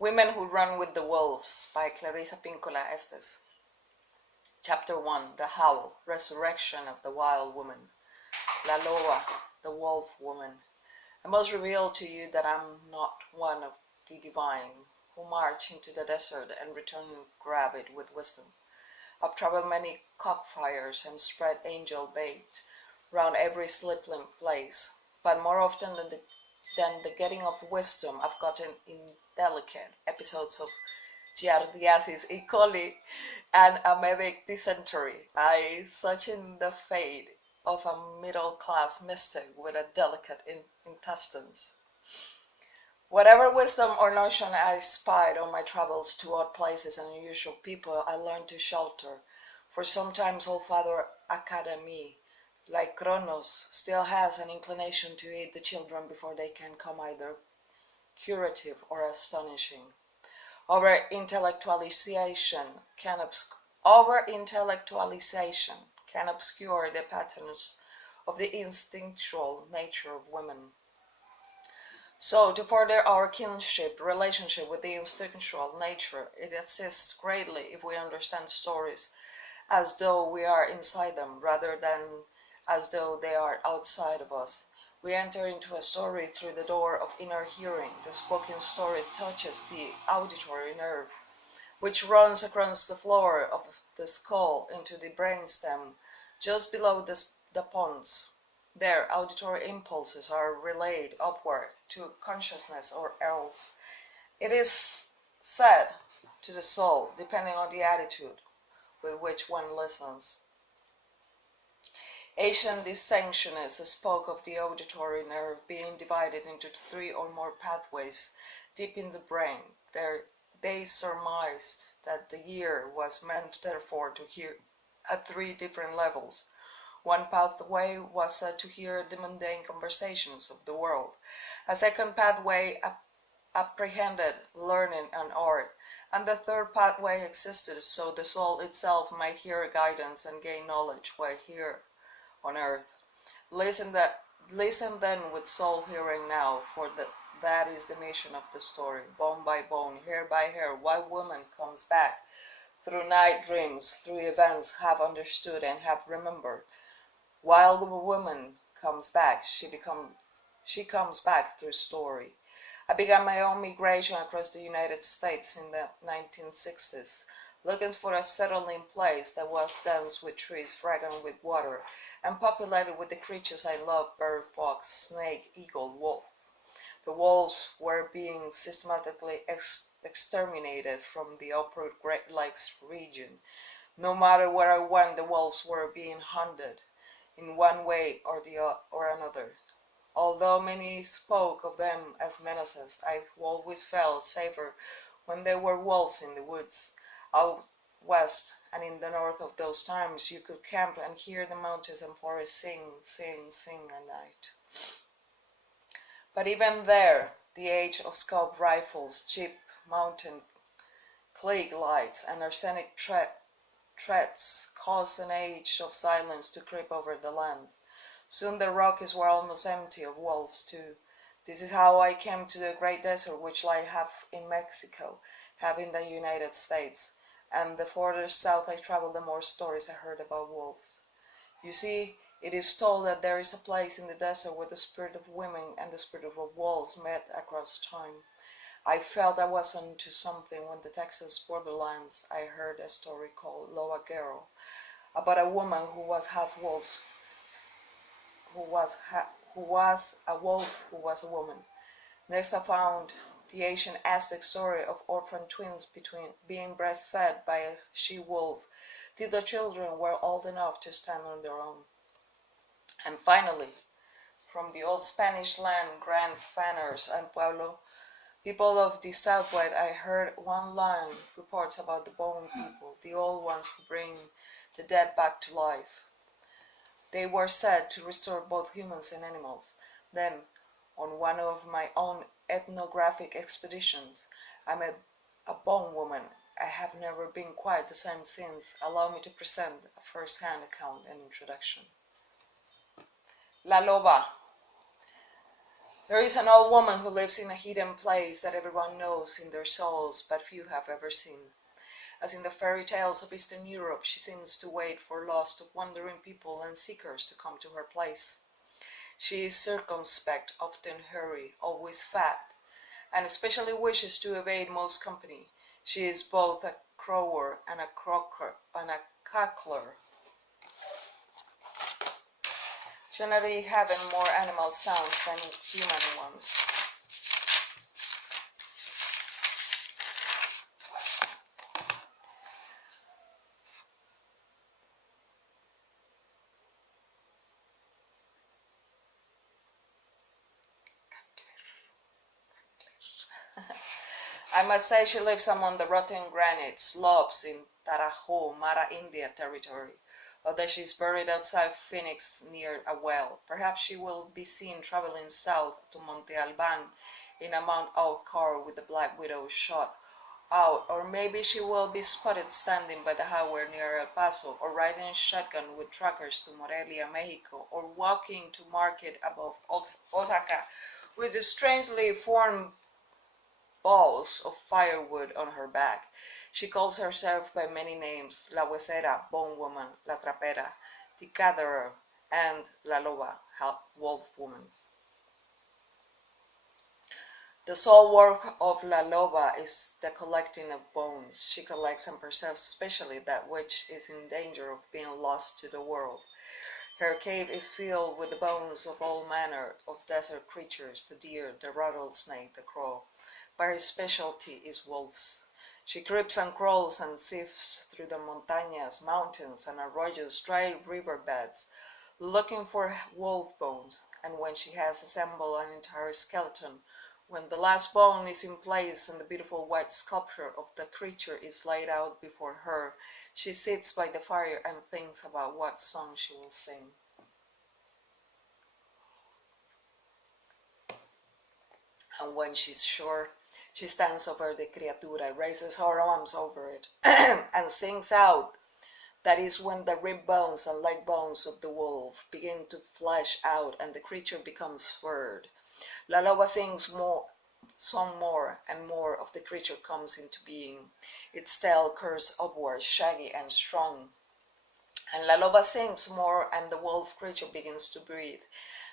Women Who Run with the Wolves by Clarissa Pinkola Estes. Chapter 1. The Howl, Resurrection of the Wild Woman. La Loba, the Wolf Woman. I must reveal to you that I am not one of the divine who march into the desert and return and grab it with wisdom. I've traveled many cockfires and spread angel bait round every slippery place, but more often than the getting of wisdom, I've gotten indelicate episodes of Giardiasis E. coli and amoebic dysentery. I such in the fate of a middle-class mystic with a delicate intestines. Whatever wisdom or notion I spied on my travels to odd places and unusual people, I learned to shelter. For sometimes old Father Academy, like Kronos, still has an inclination to eat the children before they can come either curative or astonishing. Over-intellectualization can obscure the patterns of the instinctual nature of women. So, to further our kinship relationship with the instinctual nature, it assists greatly if we understand stories as though we are inside them, rather than as though they are outside of us. We enter into a story through the door of inner hearing. The spoken story touches the auditory nerve, which runs across the floor of the skull into the brainstem, just below the pons. There, auditory impulses are relayed upward to consciousness, or else, it is said, to the soul, depending on the attitude with which one listens. Ancient dissectionists spoke of the auditory nerve being divided into 3 or more pathways deep in the brain. They surmised that the ear was meant, therefore, to hear at 3 different levels. One pathway was said to hear the mundane conversations of the world. A second pathway apprehended learning and art, and the third pathway existed so the soul itself might hear guidance and gain knowledge while here on earth. Listen then with soul hearing now, for that is the mission of the story. Bone by bone, hair by hair, Wild Woman comes back through night dreams, through events have understood and have remembered. Wild Woman comes back. She comes back through story. I began my own migration across the United States in the 1960s, looking for a settling place that was dense with trees, fragrant with water, and populated with the creatures I loved: bird, fox, snake, eagle, wolf. The wolves were being systematically exterminated from the upper Great Lakes region. No matter where I went, the wolves were being hunted in one way or another. Although many spoke of them as menaces, I always felt safer when there were wolves in the woods. Out west and in the north of those times, you could camp and hear the mountains and forests sing at night. But even there, the age of scope rifles, cheap mountain clique lights, and arsenic threats caused an age of silence to creep over the land. Soon the Rockies were almost empty of wolves too. This is how I came to the great desert which lie half in Mexico, half in the United States, and the further south I traveled, the more stories I heard about wolves. You see, it is told that there is a place in the desert where the spirit of women and the spirit of wolves met across time. I felt I was onto something when the Texas borderlands I heard a story called Loba about a woman who was half wolf, who was a wolf who was a woman. Next I found the ancient Aztec story of orphan twins being breastfed by a she-wolf till the children were old enough to stand on their own. And finally, from the old Spanish land, Grand Fanners and Pueblo, people of the Southwest, I heard one line reports about the bone people, the old ones who bring the dead back to life. They were said to restore both humans and animals. Then, on one of my own ethnographic expeditions, I met a bone woman. I have never been quite the same since. Allow me to present a first-hand account and introduction. La Loba. There is an old woman who lives in a hidden place that everyone knows in their souls, but few have ever seen. As in the fairy tales of Eastern Europe, she seems to wait for lost, wandering people and seekers to come to her place. She is circumspect, often hurried, always fat, and especially wishes to evade most company. She is both a crower and a croaker and a cackler, generally having more animal sounds than human ones. I must say she lives among the rotten granite slopes in Tarajo, Mara India territory, although she is buried outside Phoenix near a well. Perhaps she will be seen traveling south to Monte Alban in a Mount Oak car with the Black Widow shot out, or maybe she will be spotted standing by the highway near El Paso, or riding a shotgun with truckers to Morelia, Mexico, or walking to market above Osaka with the strangely formed balls of firewood on her back. She calls herself by many names: La Huesera, Bone Woman, La Trapera, the Gatherer, and La Loba, Wolf Woman. The sole work of La Loba is the collecting of bones. She collects and preserves especially that which is in danger of being lost to the world. Her cave is filled with the bones of all manner of desert creatures, the deer, the rattlesnake, the crow, but her specialty is wolves. She creeps and crawls and sifts through the montañas, mountains, and arroyos, dry river beds, looking for wolf bones, and when she has assembled an entire skeleton, when the last bone is in place and the beautiful white sculpture of the creature is laid out before her, she sits by the fire and thinks about what song she will sing. And when she's sure, she stands over the criatura, raises her arms over it, and sings out. That is when the rib bones and leg bones of the wolf begin to flesh out and the creature becomes furred. La Loba sings some more, and more of the creature comes into being. Its tail curves upwards, shaggy and strong. And La Loba sings more, and the wolf creature begins to breathe.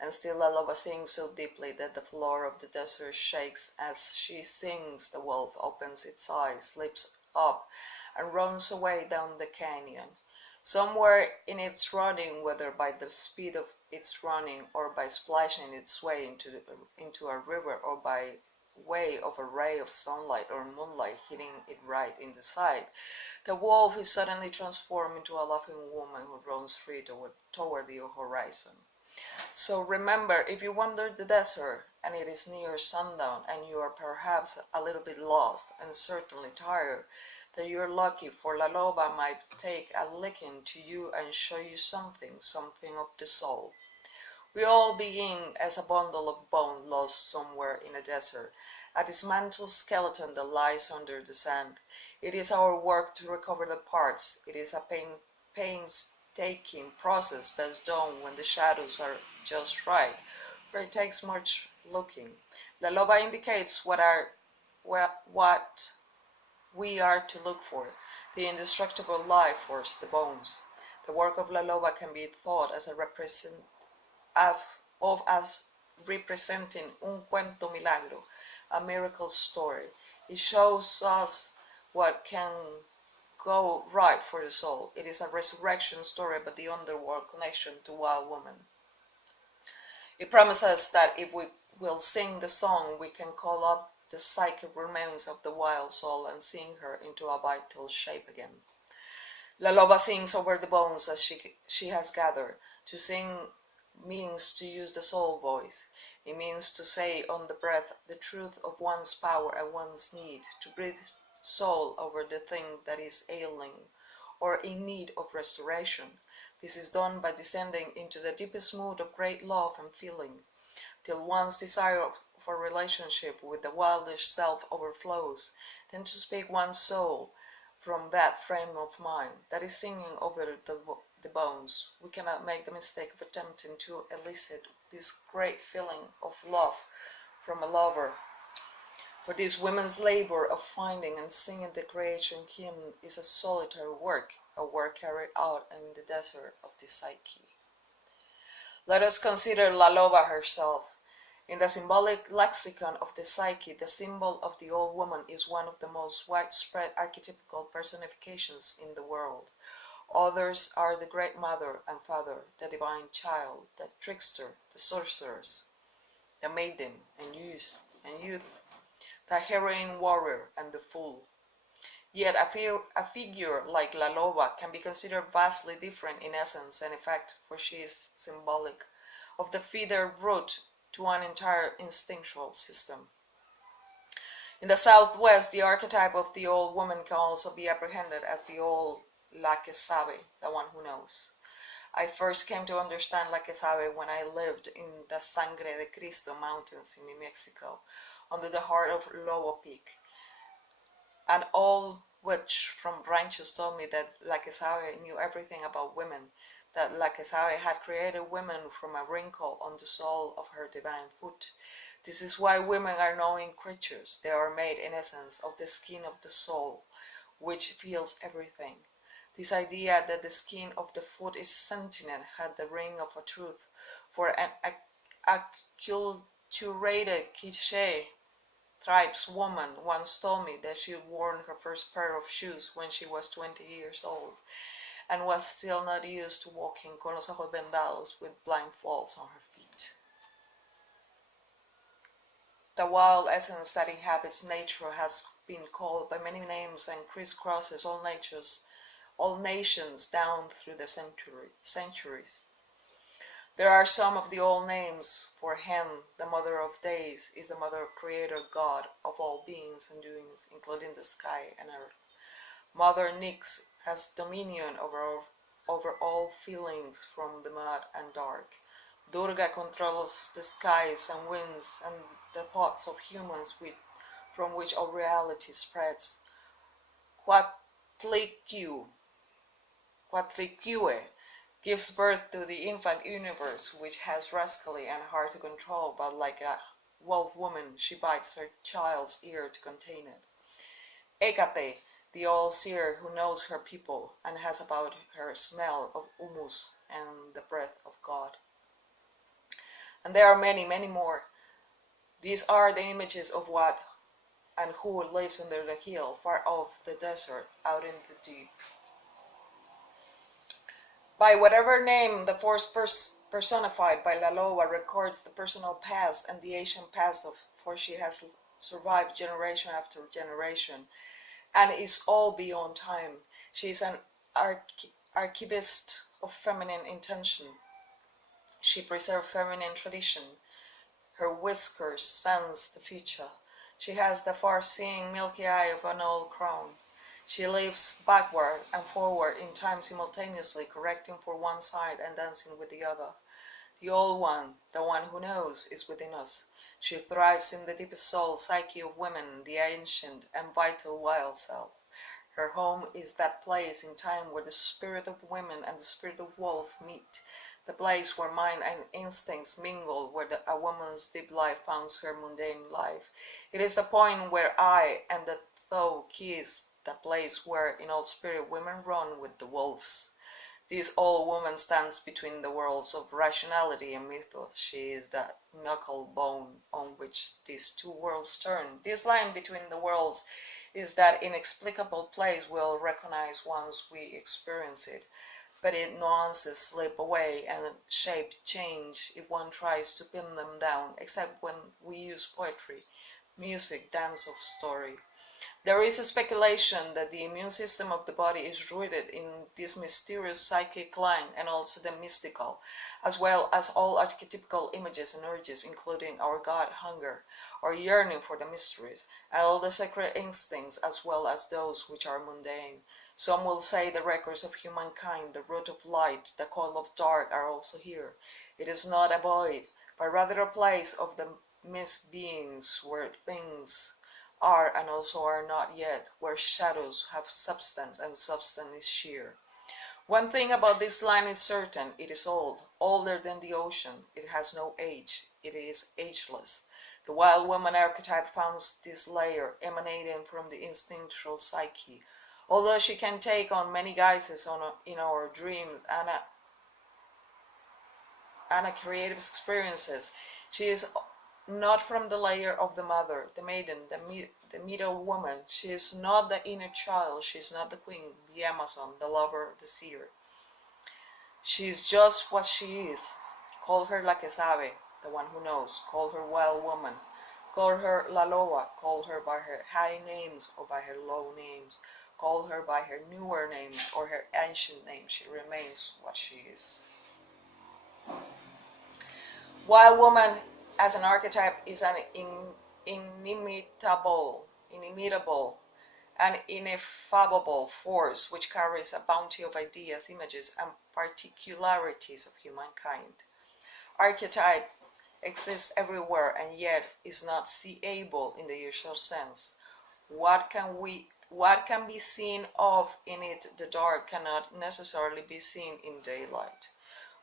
And still La Loba sings so deeply that the floor of the desert shakes. As she sings, the wolf opens its eyes, leaps up, and runs away down the canyon. Somewhere in its running, whether by the speed of its running, or by splashing its way into a river, or by way of a ray of sunlight or moonlight hitting it right in the side, the wolf is suddenly transformed into a laughing woman who runs free toward the horizon. So remember, if you wander the desert and it is near sundown and you are perhaps a little bit lost and certainly tired, that you're lucky, for La Loba might take a licking to you and show you something of the soul. We all begin as a bundle of bone lost somewhere in a desert, a dismantled skeleton that lies under the sand. It is our work to recover the parts. It is a painstaking process best done when the shadows are just right, for it takes much looking. La Loba indicates what we are to look for, the indestructible life force, the bones. The work of La Loba can be thought as representing un cuento milagro, a miracle story. It shows us what can go right for the soul. It is a resurrection story about the underworld connection to wild woman. It promises that if we will sing the song, we can call up the psychic remains of the wild soul and sing her into a vital shape again. La Loba sings over the bones as she has gathered. To sing means to use the soul voice. It means to say on the breath the truth of one's power and one's need, to breathe soul over the thing that is ailing or in need of restoration. This is done by descending into the deepest mood of great love and feeling, till one's desire for relationship with the wildest self overflows, then to speak one's soul from that frame of mind that is singing over the bones. We cannot make the mistake of attempting to elicit this great feeling of love from a lover. For this women's labor of finding and singing the creation hymn is a solitary work, a work carried out in the desert of the psyche. Let us consider La Loba herself. In the symbolic lexicon of the psyche, the symbol of the old woman is one of the most widespread archetypical personifications in the world. Others are the great mother and father, the divine child, the trickster, the sorceress, the maiden and youth, the heroine warrior and the fool. Yet a figure like La Loba can be considered vastly different in essence and effect, for she is symbolic of the feather root to an entire instinctual system. In the Southwest, the archetype of the old woman can also be apprehended as the old La que sabe, the one who knows. I first came to understand La que sabe when I lived in the Sangre de Cristo mountains in New Mexico, under the heart of Loba Peak. An old witch from ranchos told me that La que sabe knew everything about women, that La que sabe had created women from a wrinkle on the sole of her divine foot. This is why women are knowing creatures. They are made in essence of the skin of the soul, which feels everything. This idea that the skin of the foot is sentient had the ring of a truth, for an acculturated Quiche tribeswoman once told me that she had worn her first pair of shoes when she was 20 years old, and was still not used to walking con los ojos vendados with blindfolds on her feet. The wild essence that inhabits nature has been called by many names and crisscrosses all nations down through the centuries. There are some of the old names. For Hen, the mother of days, is the mother of creator God of all beings and doings, including the sky and earth. Mother Nyx has dominion over all feelings from the mud and dark. Durga controls the skies and winds and the thoughts of humans from which all reality spreads. Quatlique gives birth to the infant universe, which has rascally and hard to control, but like a wolf woman, she bites her child's ear to contain it. Hecate, the all-seer who knows her people and has about her smell of humus and the breath of God. And there are many, many more. These are the images of what and who lives under the hill, far off the desert, out in the deep. By whatever name the force personified by La Loba records the personal past and the ancient past for she has survived generation after generation, and is all beyond time. She is an archivist of feminine intention. She preserved feminine tradition. Her whiskers sense the future. She has the far-seeing milky eye of an old crone. She lives backward and forward in time simultaneously, correcting for one side and dancing with the other. The old one, the one who knows, is within us. She thrives in the deepest soul psyche of women, the ancient and vital wild self. Her home is that place in time where the spirit of women and the spirit of wolf meet, the place where mind and instincts mingle, where a woman's deep life founds her mundane life. It is the point where I and the thou kiss, the place where in all spirit women run with the wolves. This old woman stands between the worlds of rationality and mythos. She is the knuckle bone on which these two worlds turn. This line between the worlds is that inexplicable place we'll recognize once we experience it, but its nuances slip away and shape change if one tries to pin them down, except when we use poetry, music, dance, or story. There is a speculation that the immune system of the body is rooted in this mysterious psychic line and also the mystical, as well as all archetypical images and urges, including our God hunger, or yearning for the mysteries, and all the sacred instincts as well as those which are mundane. Some will say the records of humankind, the root of light, the coil of dark are also here. It is not a void, but rather a place of the mist beings where things are and also are not yet, where shadows have substance and substance is sheer. One thing about this line is certain: it is old, older than the ocean. It has no age, it is ageless. The wild woman archetype founds this layer emanating from the instinctual psyche. Although she can take on many guises in our dreams and creative experiences, she is not from the layer of the mother, the maiden, the middle woman. She is not the inner child. She is not the queen, the Amazon, the lover, the seer. She is just what she is. Call her la que sabe, the one who knows. Call her wild woman. Call her la Loba. Call her by her high names or by her low names. Call her by her newer names or her ancient names. She remains what she is. Wild woman as an archetype is an inimitable, and ineffable force which carries a bounty of ideas, images, and particularities of humankind. Archetype exists everywhere and yet is not seeable in the usual sense. What can be seen of in it the dark cannot necessarily be seen in daylight.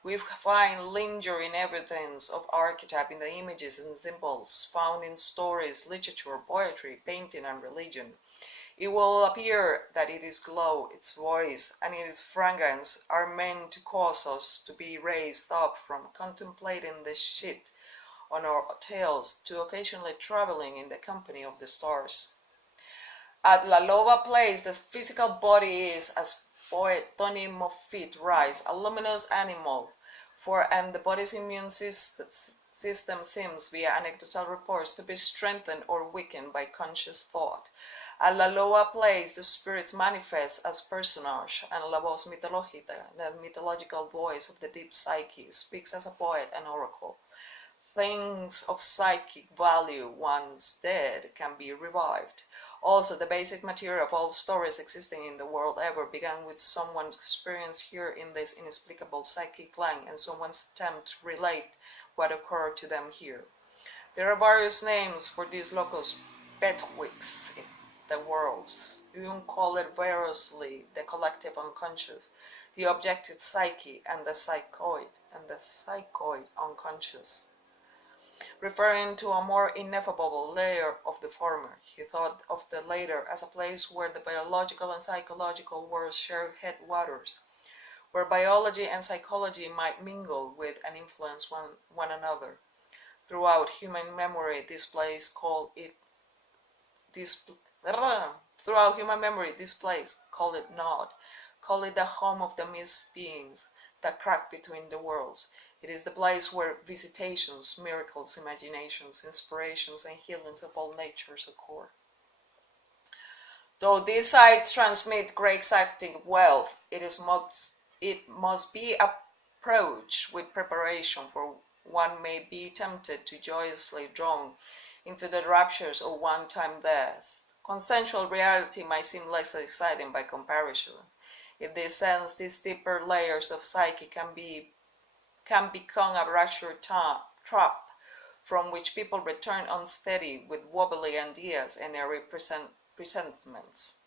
We find lingering evidence of archetype in the images and symbols found in stories, literature, poetry, painting, and religion. It will appear that its glow, its voice, and its fragrance are meant to cause us to be raised up from contemplating the shit on our tails to occasionally traveling in the company of the stars. At La Loba Place, the physical body is, as poet Tony Moffitt writes, a luminous animal, and the body's immune system seems, via anecdotal reports, to be strengthened or weakened by conscious thought. At La Loba Place, the spirits manifest as personage, and La Voz Mitológica, the mythological voice of the deep psyche, speaks as a poet and oracle. Things of psychic value, once dead, can be revived. Also, the basic material of all stories existing in the world ever began with someone's experience here in this inexplicable psychic line and someone's attempt to relate what occurred to them here. There are various names for these locus betwixt the worlds. Jung called it variously the collective unconscious, the objective psyche, and the psychoid unconscious. Referring to a more ineffable layer of the former, he thought of the latter as a place where the biological and psychological worlds share headwaters, where biology and psychology might mingle with and influence one another. Throughout human memory, this place called it not, call it the home of the mist beings that crack between the worlds. It is the place where visitations, miracles, imaginations, inspirations, and healings of all natures occur. Though these sites transmit great psychic wealth, it must be approached with preparation, for one may be tempted to joyously drawn into the raptures of one-time death. Consensual reality might seem less exciting by comparison. In this sense, these deeper layers of psyche can become a rapture trap from which people return unsteady with wobbly ideas and airy presentiments.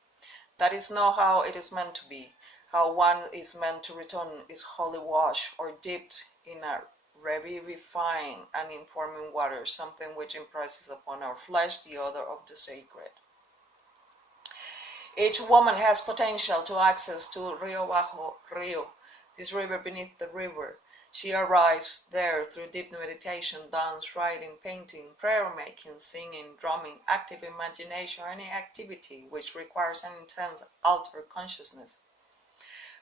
That is not how it is meant to be. How one is meant to return is wholly washed or dipped in a revivifying and informing water, something which impresses upon our flesh the odor of the sacred. Each woman has potential to access to Rio Bajo Rio, this river beneath the river. She arrives there through deep meditation, dance, writing, painting, prayer-making, singing, drumming, active imagination, any activity which requires an intense altered consciousness.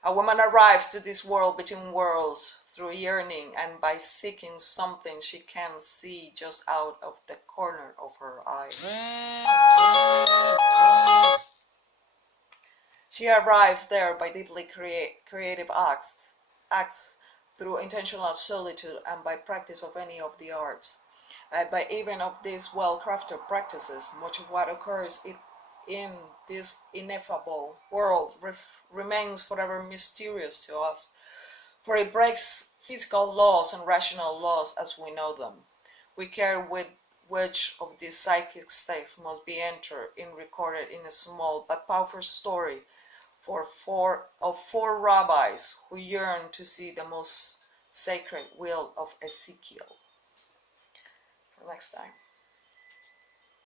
A woman arrives to this world between worlds through yearning and by seeking something she can see just out of the corner of her eye. She arrives there by deeply creative acts through intentional solitude and by practice of any of the arts. By even of these well-crafted practices, much of what occurs in this ineffable world remains forever mysterious to us, for it breaks physical laws and rational laws as we know them. We care with which of these psychic states must be entered in recorded in a small but powerful story of four rabbis who yearn to see the most sacred will of Ezekiel. For next time.